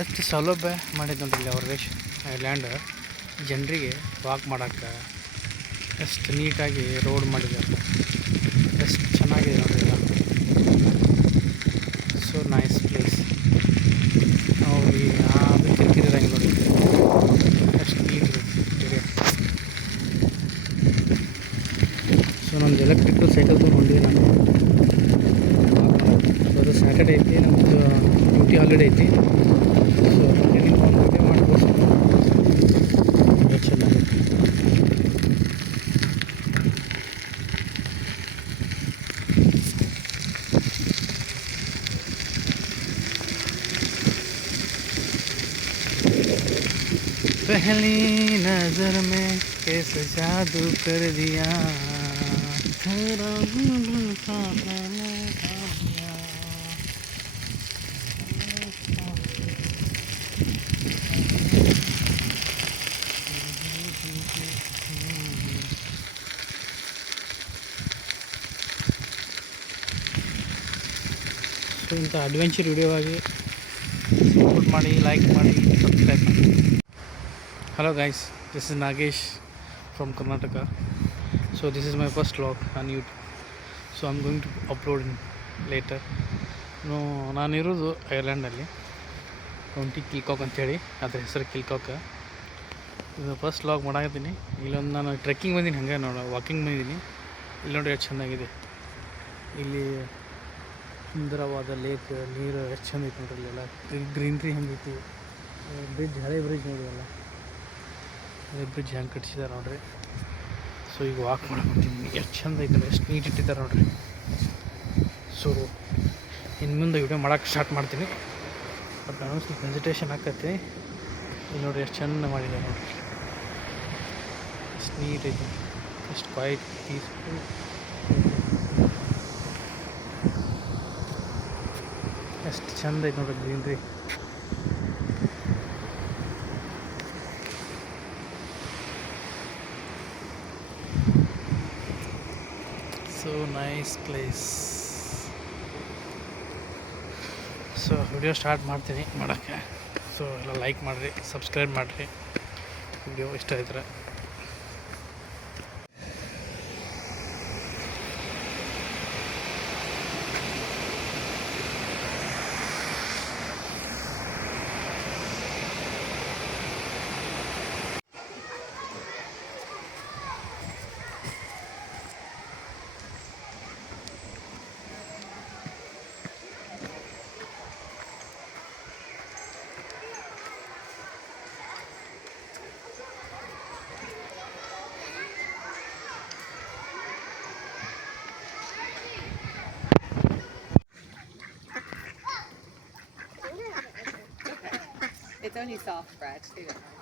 ಎಷ್ಟು ಸೌಲಭ್ಯ ಮಾಡಿದ್ದು ನೋಡ್ರಿ ಅವ್ರ ಐಲ್ಯಾಂಡ್ ಜನರಿಗೆ ವಾಕ್ ಮಾಡೋಕ್ಕೆ ಎಷ್ಟು ನೀಟಾಗಿ ರೋಡ್ ಮಾಡಿದ್ದಾರೆ, ಎಷ್ಟು ಚೆನ್ನಾಗಿದೆ ನೋಡ್ರಿ. So nice place. ನಾವು ಅದು ಕಿರಿಕಿರಿ ನೋಡಿ, ಎಷ್ಟು ನೀಟ್ ಇದೆ. ಸೊ ನಮ್ದು ಎಲೆಕ್ಟ್ರಿಕಲ್ ಸೈಕಲ್ ತೊಗೊಂಡಿದ್ದೆ ನಾನು. ಸೊ ಅದು ಸ್ಯಾಟರ್ಡೇ ಐತಿ, ನಮ್ಮದು ಡ್ಯೂಟಿ ಹಾಲಿಡೇ ಐತಿ. ಸೊ ನಿಮಗೆ ಒಂದು ವಿಡಿಯೋ ಮಾಡ್ಬೋದು. ಚೆನ್ನಾಗಿದೆ. पहली नजर में कैसे जादू कर दिया, ಸೊ ಇಂಥ ಅಡ್ವೆಂಚರ್ ವಿಡಿಯೋವಾಗಿ ಸಪೋರ್ಟ್ ಮಾಡಿ, ಲೈಕ್ ಮಾಡಿ, ಸಬ್ಸ್ಕ್ರೈಬ್ ಮಾಡಿ. Hello guys, this is Nagesh from Karnataka. So this is my first vlog on YouTube. So I'm going to upload later. ನಾನಿರೋದು ಐರ್ಲ್ಯಾಂಡಲ್ಲಿ, ಕೌಂಟಿ ಕಿಲ್ಕಾಕ್ ಅಂತೇಳಿ, ಅದ್ರ ಹೆಸರು ಕಿಲ್ಕಾಕ್. ಇದು ಫಸ್ಟ್ ವ್ಲಾಗ್ ಮಾಡಾಕತ್ತೀನಿ. ಇಲ್ಲೊಂದು ನಾನು ಟ್ರೆಕ್ಕಿಂಗ್ ಬಂದೀನಿ, ಹಂಗೆ ವಾಕಿಂಗ್ ಬಂದಿದ್ದೀನಿ. ಇಲ್ಲಿ ನೋಡಿ ಎಷ್ಟು ಚೆಂದಾಗಿದೆ. ಇಲ್ಲಿ ಸುಂದರವಾದ ಲೇಕ್, ನೀರು ಎಷ್ಟು ಚೆಂದ ಐತೆ ನೋಡ್ರಿ. ಇಲ್ಲೆಲ್ಲ ಗ್ರೀನ್ರಿ ಹೆಂಗೈತಿ. ಬ್ರಿಡ್ಜ್, ಹಳೆ ಬ್ರಿಡ್ಜ್ ನೋಡಿ. ಎಲ್ಲ ಬ್ರಿಡ್ಜ್ ಹೆಂಗೆ ಕಟ್ಸಿದ್ದಾರೆ ನೋಡ್ರಿ. ಸೊ ಈಗ ವಾಕ್ ಮಾಡ್ಕೊತೀನಿ. ಎಷ್ಟು ಚೆಂದ ಐತಲ್ಲ, ಎಷ್ಟು ನೀಟ್ ಇಟ್ಟಿದ್ದಾರೆ ನೋಡ್ರಿ. ಸೊ ಇನ್ನು ಮುಂದೆ ವಿಡಿಯೋ ಮಾಡೋಕ್ಕೆ ಸ್ಟಾರ್ಟ್ ಮಾಡ್ತೀನಿ. ಬಟ್ ನಾನು ಸ್ವಲ್ಪ ಮೆಡಿಟೇಷನ್ ಆಕೈತಿ. ಇಲ್ಲಿ ನೋಡಿರಿ ಎಷ್ಟು ಚೆಂದ ಮಾಡಿದ್ದಾರೆ ನೋಡ್ರಿ. ಎಷ್ಟು ನೀಟ್ ಐತಿ, ಎಷ್ಟು ಕ್ವೈಟ್, ಪೀಸ್ಫುಲ್. ಎಷ್ಟು ಚೆಂದ ಐತೆ ನೋಡ್ರಿ greenery. So nice place. So video start ಮಾಡ್ತೀನಿ ಮಾಡೋಕ್ಕೆ. ಸೊ ಎಲ್ಲ ಲೈಕ್ ಮಾಡಿರಿ, ಸಬ್ಸ್ಕ್ರೈಬ್ ಮಾಡಿರಿ, ವಿಡಿಯೋ ಇಷ್ಟ ಆಯ್ತಾರೆ. It's only soft scratch. They don't know.